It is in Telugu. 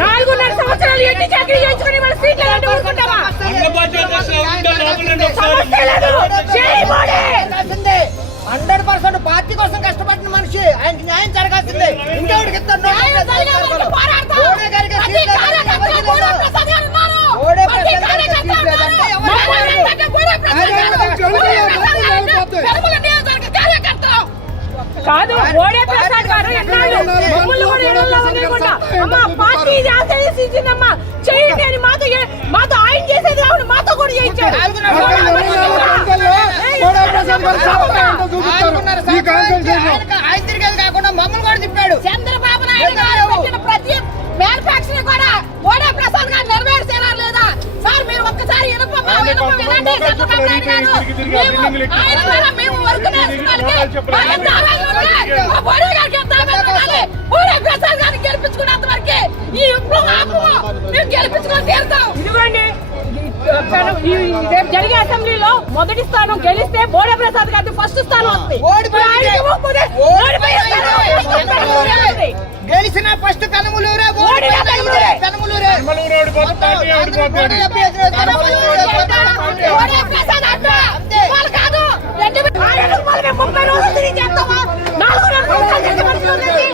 నాలుగున్నర సంవత్సరాలు ఎన్ని చాకరీ చేయించుకుని మన సీట్లు అంటే ఊరుకుంటామా హండ్రెడ్ పర్సెంట్ పార్టీ కోసం కష్టపడిన మనిషి ఆయనకి న్యాయం జరగాల్సిందే. ఇంకెవరికి ఇస్తారు కాదు ఓడే ప్రసాద్ గారు మమ్మల్ని కూడా ఎడల్లో వదిలేకుండా అమ్మ పార్టీ ఇచ్చిందమ్మా చేయండి అని మాతో మాతో ఆయన చేసేది కావాలి మాతో కూడా నాలుగున్నర ఈ కాన్సెన్ట్రేషన్ గెలిపించుకున్నంత వరకే ఈ విప్లవం ఆపము మేము గెలిపించుకొని తీరుతాం. ఇదిగోండి రేపు జరిగే అసెంబ్లీలో మొదటి స్థానం గెలిస్తే బోడే ప్రసాద్ గారికి ఫస్ట్ స్థానం వస్తుంది. గెలిచిన ఫస్ట్ పెనమలూరే ఓడిన